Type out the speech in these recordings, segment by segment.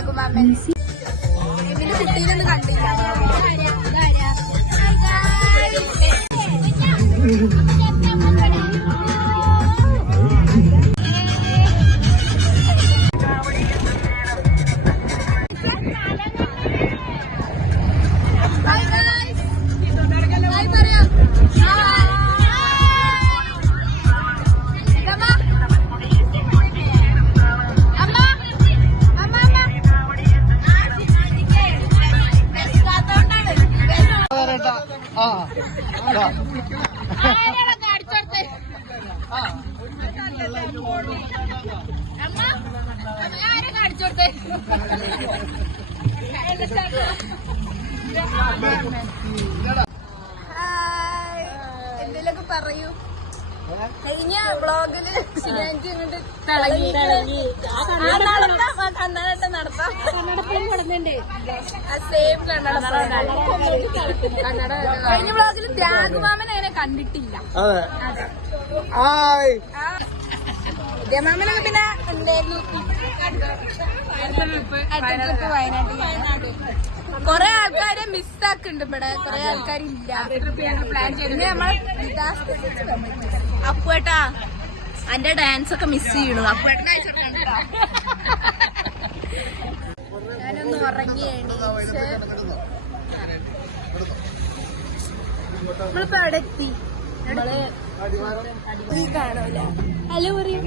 ത്യാഗമാമൻ. പിന്നെ കുട്ടീനൊന്നും കണ്ടില്ല. എന്തെങ്കിലൊക്കെ പറയൂ. കഴിഞ്ഞ ബ്ലോഗില് കഴിഞ്ഞ ബ്ലോഗില് ത്യാഗമാമൻ അങ്ങനെ കണ്ടിട്ടില്ല. ത്യാഗമാമനൊക്കെ പിന്നെ എന്തായിരുന്നു വയനാട്. കൊറേ ആൾക്കാരെ മിസ്സാക്കുന്നുണ്ട് ഇവിടെ, കൊറേ ആൾക്കാരില്ല. പിന്നെ നമ്മളെ അപ്പുവേട്ടാ എന്റെ ഡാൻസ് ഒക്കെ മിസ് ചെയ്യണു. അപ്പുവേട്ടനെ ഞാനൊന്ന് ഉറങ്ങി എണീച്ച് നമ്മളിപ്പോ അവിടെ എത്തി. കാണൂല. ഹലോ പറയൂ.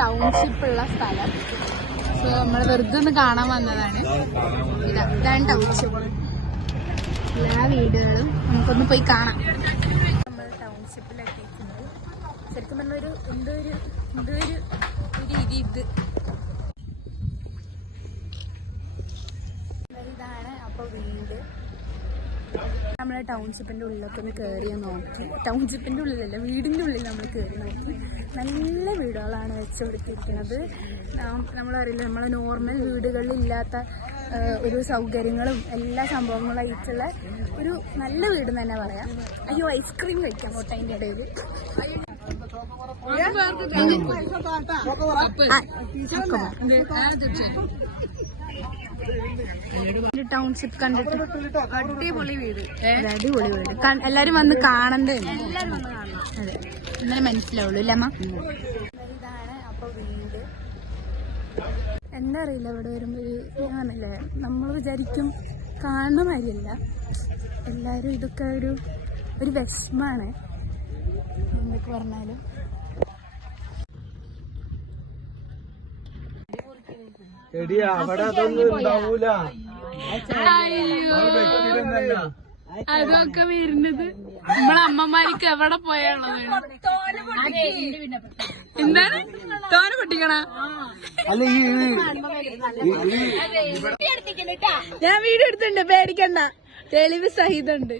ടൗൺഷിപ്പ് ഉള്ള സ്ഥലം. സോ നമ്മൾ വെറുതെ ഒന്ന് കാണാൻ വന്നതാണ്. ഇതാണ് ടൗൺഷിപ്പ്. എല്ലാ വീടുകളും നമുക്കൊന്ന് പോയി കാണാം. നമ്മൾ ടൗൺഷിപ്പിലെത്തിയിട്ടുണ്ട്. ശരിക്കും പറഞ്ഞൊരു എന്തോ ഒരു രീതി ഇത് ഇതാണ്. അപ്പോൾ വീട് നമ്മളെ ടൗൺഷിപ്പിന്റെ ഉള്ളിലൊക്കെ ഒന്ന് കയറി നോക്കി. ടൗൺഷിപ്പിന്റെ ഉള്ളിലല്ല, വീടിന്റെ ഉള്ളിൽ നമ്മൾ കയറി നോക്കി. നല്ല വീടുകളാണ് വെച്ച് കൊടുത്തിരിക്കുന്നത്. നമ്മളറിയില്ല, നമ്മളെ നോർമൽ വീടുകളിൽ ഇല്ലാത്ത ഒരു സൗകര്യങ്ങളും എല്ലാ സംഭവങ്ങളും അയച്ചുള്ള ഒരു നല്ല വീട് തന്നെ പറയാം. അയ്യോ, ഐസ്ക്രീം കഴിക്കാം പോട്ടെ അതിൻ്റെ ഇടയിൽ. ടൗൺഷിപ്പ് കണ്ടിട്ട് അടിപൊളി വീട്, അടിപൊളി വീട്. എല്ലാരും വന്ന് കാണണ്ടേ? അതെ, ഇന്നലെ മനസ്സിലാവുള്ളൂ അല്ലേ അമ്മ? ഇതാണ് അപ്പൊ വീട്. എന്താ അറിയില്ല, ഇവിടെ വരുമ്പോ ഞാനല്ലേ നമ്മൾ വിചാരിക്കും കാണുന്ന മാതിരിയല്ല. എല്ലാരും ഇതൊക്കെ ഒരു വിഷമാണ് എന്തൊക്കെ പറഞ്ഞാലും. അവിടെ അതൊന്നും ഉണ്ടാവൂല. അതൊക്കെ വരുന്നത് നമ്മളെ അമ്മമാർക്ക് എവിടെ പോയാണത്? എന്താണ് തോനെ പൊട്ടിക്കണ? അല്ല, ഞാൻ വീഡിയോ എടുത്തിട്ടുണ്ട്, പേടിക്കണ്ട, തെളിവ് സഹിതമുണ്ട്.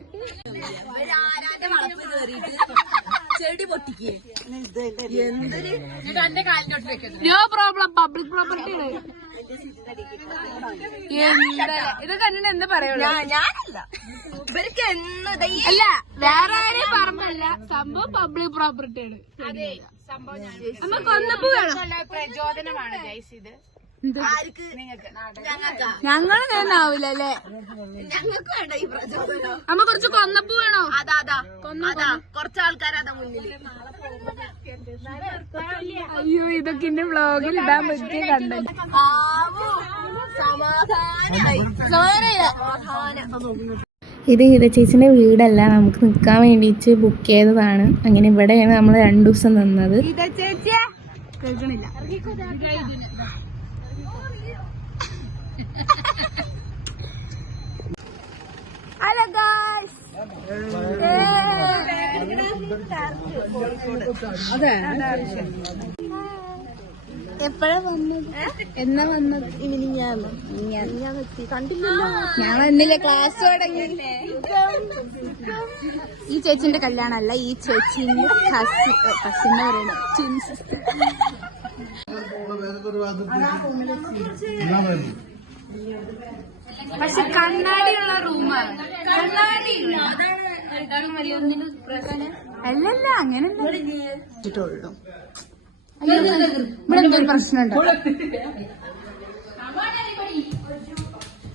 നോ പ്രോബ്ലം, പബ്ലിക് പ്രോപ്പർട്ടി ആണ്. ഇത് കണ്ടിട്ട് എന്താ പറയുള്ളൂ? അല്ല, വേറെ ആരെയും പറമ്പല്ല, സംഭവം പബ്ലിക് പ്രോപ്പർട്ടി ആണ്. നമുക്ക് ഒന്നപ്പോ വേണം. പ്രചോദനമാണ് ഗൈസ് ഇത്. ഞങ്ങൾ ഇങ്ങനെ ആവില്ല അല്ലേ? ഞങ്ങൾക്ക് വേണ്ട ഈ പ്രചോദനം. അമ്മ കുറച്ച് കൊന്നപ്പൂ വേണോ? അതാ കുറച്ച് ആൾക്കാരതാ മുന്നിൽ. അയ്യോ ഇതൊക്കെ എന്റെ വ്ളോഗിൽ ഇടാൻ പറ്റിയ കണ്ടന്റ്. ഇത് ഗീത ചേച്ചിന്റെ വീടല്ല, നമുക്ക് നിൽക്കാൻ വേണ്ടിയിട്ട് ബുക്ക് ചെയ്തതാണ്. അങ്ങനെ ഇവിടെയാണ് നമ്മൾ 2 ദിവസം നിന്നത്. കേൾക്കണില്ല. ഹലോ ഗായ്സ്, എപ്പോഴാ വന്നത്? എന്നാ വന്നത്? കണ്ടില്ലല്ലോ. ഞാൻ വന്നില്ല, ക്ലാസ് തുടങ്ങി. ഈ ചേച്ചിന്റെ കല്യാണമല്ല, ഈ ചേച്ചിന്റെ കസിന്റെ പറയുന്നത് ട്വിൻ സിസ്റ്റർ. പക്ഷെ കണ്ണാടിയുള്ള റൂമാണ്. അല്ലല്ല അങ്ങനെ ിട്ടുള്ളൂ. ഇവിടെ എന്തൊരു പ്രശ്നമുണ്ടോ?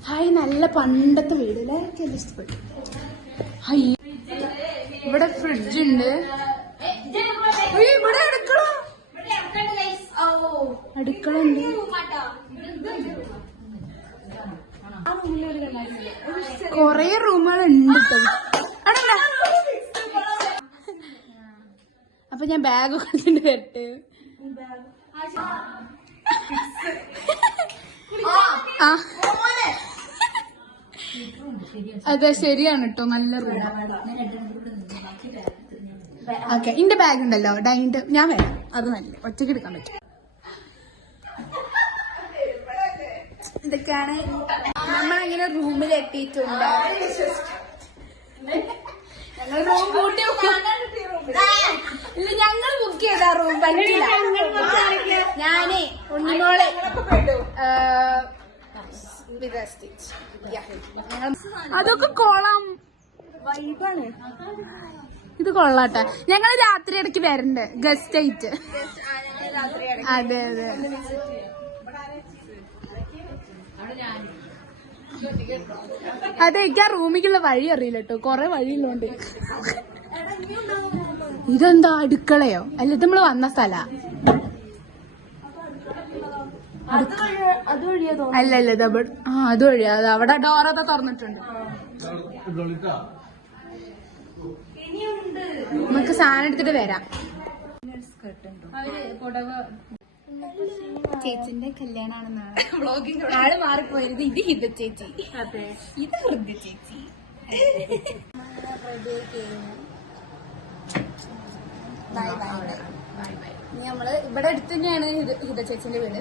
ഹായ്, നല്ല പണ്ടത്തെ വീട് അല്ലേ? എനിക്ക് ഇഷ്ടപ്പെട്ടു. ഹായ്, ഇവിടെ ഫ്രിഡ്ജ് ഉണ്ട്. ഇവിടെ അടുക്കള ഉണ്ട്. കൊറേ റൂമുകൾ ഉണ്ട്. അപ്പൊ ഞാൻ ബാഗ് കൊടുത്തിട്ട് വരട്ടെ. അതെ ശരിയാണ് കേട്ടോ, നല്ല റൂം. ഓക്കെ, ഇന്റെ ബാഗ് ഉണ്ടല്ലോ ഡൈനിന്റെ, ഞാൻ വരാം. അത് നല്ല ഒറ്റയ്ക്ക് എടുക്കാൻ പറ്റും. ഇതൊക്കെയാണ് നമ്മളങ്ങനെ റൂമിൽ എത്തിയിട്ടുണ്ട്. ഞങ്ങൾ റൂം കൂട്ടി ഇല്ല, ഞങ്ങൾ ബുക്ക് ചെയ്ത റൂം പറ്റില്ല. ഞാനേ ഉണ്ണിമോളെ അതൊക്കെ കൊള്ളാം, വൈബാണ്. ഇത് കൊള്ളാട്ടെ. ഞങ്ങൾ രാത്രി ഇടയ്ക്ക് വരണ്ട് ഗസ്റ്റ് ആയിട്ട്. അതെ അതെ. അതെ, എനിക്ക് ആ റൂമിക്കുള്ള വഴി അറിയില്ല കേട്ടോ, കൊറേ വഴിയുള്ളോണ്ട്. ഇതെന്താ അടുക്കളയോ? അല്ല, ഇത് നമ്മള് വന്ന സ്ഥല. അല്ലല്ല, ഇത് അതുവഴിയാ. അത് അവിടെ ഡോറൊക്കെ തുറന്നിട്ടുണ്ട്. നമുക്ക് സാധനം എടുത്തിട്ട് വരാം. ചേച്ചിന്റെ കല്യാണാണെന്നാണ് ആള് മാറിപ്പോയത്. ഇത് ഹിത ചേച്ചി, ഇത് ഹൃദ ചേച്ചി. Bye bye bye bye. ഇനി നമ്മള് ഇവിടെ അടുത്ത് തന്നെയാണ് ഹിത ചേച്ചിന്റെ വീട്.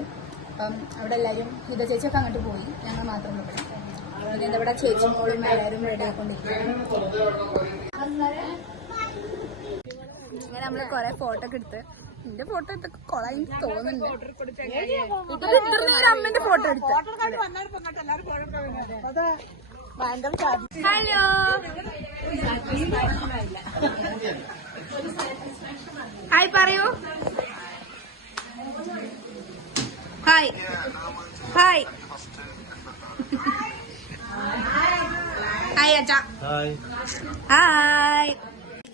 അപ്പം അവിടെ എല്ലാരും ഹിത ചേച്ചിയൊക്കെ അങ്ങോട്ട് പോയി, ഞങ്ങൾ മാത്രം ഇവിടെ. പിന്നെ ഇവിടെ ചേച്ചി മോളും എല്ലാവരും റെഡി ആയിക്കൊണ്ടിരിക്കുകയാണ്. ഇങ്ങനെ നമ്മള് കൊറേ ഫോട്ടോ ഒക്കെ എടുത്ത്, എന്റെ ഫോട്ടോ ഇതൊക്കെ കൊളായി തോന്നുന്നുണ്ട്. ഒരു അമ്മന്റെ ഫോട്ടോ എടുത്ത്. ഹലോ, ഹായ് പറയൂ. ഹായ് ഹായ് ഹായ് അച്ഛാ. ഹായ്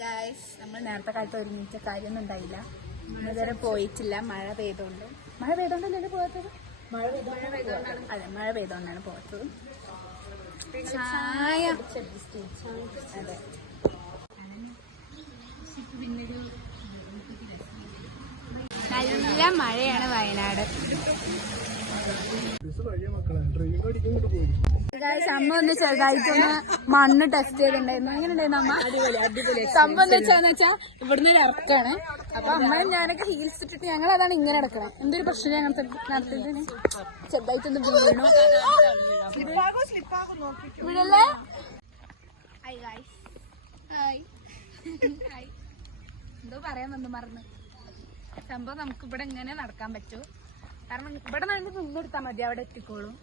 ഗൈസ്, നമ്മൾ നേരത്തെ കാലത്ത് ഒരുമിച്ച കാര്യമൊന്നും ഉണ്ടായില്ല. നമ്മളിതുവരെ പോയിട്ടില്ല, മഴ പെയ്തോണ്ട്. മഴ പെയ്തോണ്ടല്ലേ പോകാത്തത്? അതെ, മഴ പെയ്തോണ്ടാണ് പോകാത്തത്. ചായ അതെ. നല്ല മഴയാണ് വയനാട്. അമ്മ ഒന്ന് ചെറുതായിട്ടൊന്ന് മണ്ണ് ടെസ്റ്റ് ചെയ്തിട്ടുണ്ടായിരുന്നു. എങ്ങനെ ഉണ്ടായിരുന്നു അമ്മ? അടിപൊളി. സംഭവം എന്താ വെച്ചാ ഇവിടുന്ന് ഒരു ഇറക്കാണ്. അപ്പൊ അമ്മയും ഞാനൊക്കെ ഹീൽസ് ഇട്ടിട്ട് ഞങ്ങൾ അതാണ് ഇങ്ങനെ നടക്കണം. എന്തൊരു പ്രശ്നം ഞങ്ങൾ നടത്തിയിട്ട് ചെറുതായിട്ടൊന്ന് വീണു. വീഴല്ലേ? എന്തോ പറയാൻ വന്നു മറന്ന്. സംഭവം നമുക്ക് ഇവിടെ ഇങ്ങനെ നടക്കാൻ പറ്റൂ. കാരണം ഇവിടെ നിന്ന് നിന്നെടുത്താൽ മതി, അവിടെ എത്തിക്കോളും.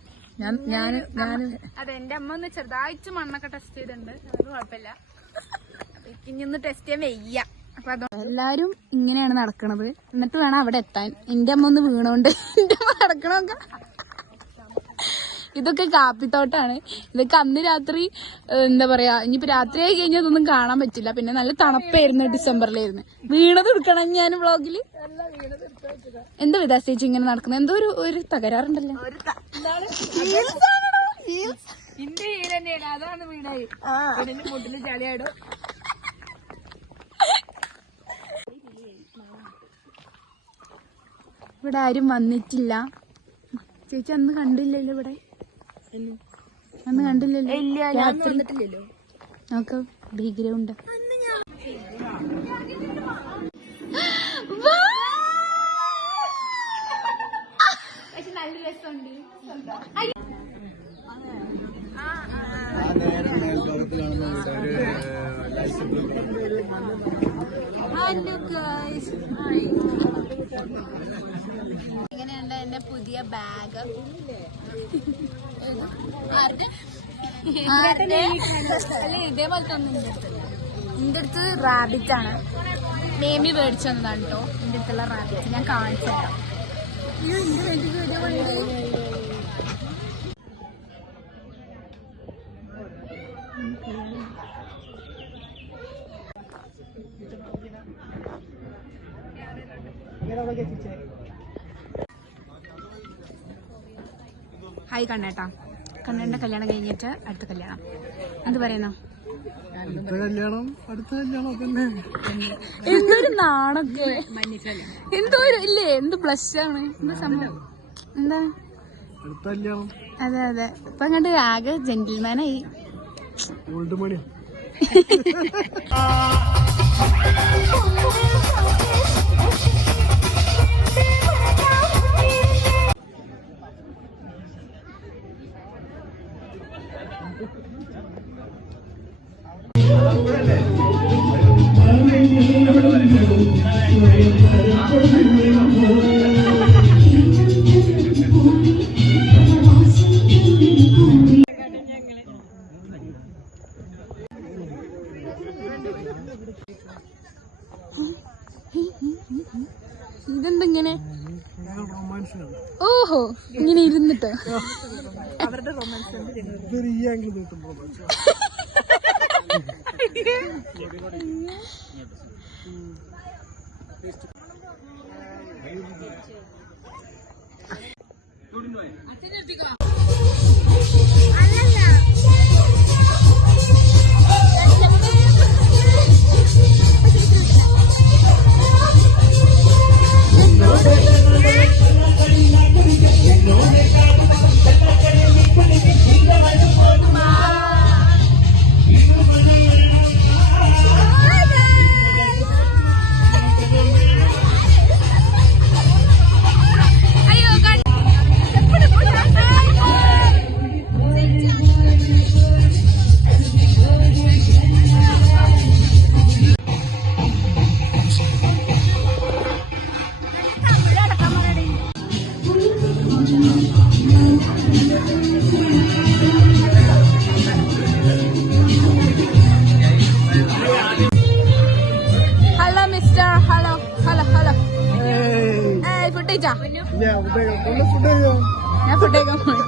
അതെ, എന്റെ അമ്മ ഒന്ന് ചെറുതായിട്ട് മണ്ണൊക്കെ ടെസ്റ്റ് ചെയ്തിട്ടുണ്ട്, അത് കുഴപ്പമില്ല. അപ്പൊ ഇനി ഒന്ന് ടെസ്റ്റ് ചെയ്യാൻ വയ്യ. അപ്പൊ അതോ എല്ലാരും ഇങ്ങനെയാണ് നടക്കണത്. എന്നിട്ട് വേണം അവിടെ എത്താൻ. എന്റെ അമ്മ ഒന്ന് വീണോണ്ട് എന്റെ അമ്മ നടക്കണോക്ക. ഇതൊക്കെ കാപ്പിത്തോട്ടാണ്. ഇതൊക്കെ അന്ന് രാത്രി എന്താ പറയാ, ഇനിയിപ്പോ രാത്രി ആയി കഴിഞ്ഞാൽ ഇതൊന്നും കാണാൻ പറ്റില്ല. പിന്നെ നല്ല തണുപ്പായിരുന്നു, ഡിസംബറിലായിരുന്നു. വീണത് എടുക്കണം ഞാൻ വ്ളോഗില്. എന്താ വിദാസേച്ചി ഇങ്ങനെ നടക്കുന്നത്? എന്തോ ഒരു തകരാറുണ്ടല്ലോ. അതാണ് വീടായി മുട്ടില് ചളിയായിടും. ഇവിടെ ആരും വന്നിട്ടില്ല. ചേച്ചി അന്ന് കണ്ടില്ലല്ലോ ഇവിടെ, അന്ന് കണ്ടില്ലല്ലോ രാത്രി. നോക്കാം ഭീകരമുണ്ട്. നല്ല രസമുണ്ട്. ഇങ്ങനെയുണ്ട് എന്റെ പുതിയ ബാഗ്. അല്ലേ ഇതേപോലത്തെ ഒന്നും എന്റെ അടുത്ത് റാബിറ്റ് ആണ്. മേമി മേടിച്ചു തന്നതാണ് കേട്ടോ എന്റെ അടുത്തുള്ള റാബിറ്റ്. ഞാൻ കാണിച്ചു തരാം. ഹായ് കണ്ണേട്ടാ. കണ്ണേന്റെ കല്യാണം കഴിഞ്ഞിട്ട് അടുത്ത കല്യാണം. എന്ത് പറയുന്നു? എന്തൊരു നാണൊക്കെ, എന്തോ ഇല്ലേ, എന്ത് ബ്ലഷാണ്, എന്ത് സംഭവം, എന്താ? അതെ അതെ, ഇപ്പൊ അങ്ങോട്ട് ആകെ ജെന്റിൽമാനായി. ഇതെന്തിങ്ങനെ? ഓഹോ, ഇങ്ങനെ ഇരുന്നിട്ട് അവരുടെ റൊമാൻസ്. ഞാൻ ഫുഡ് കഴിക്കാൻ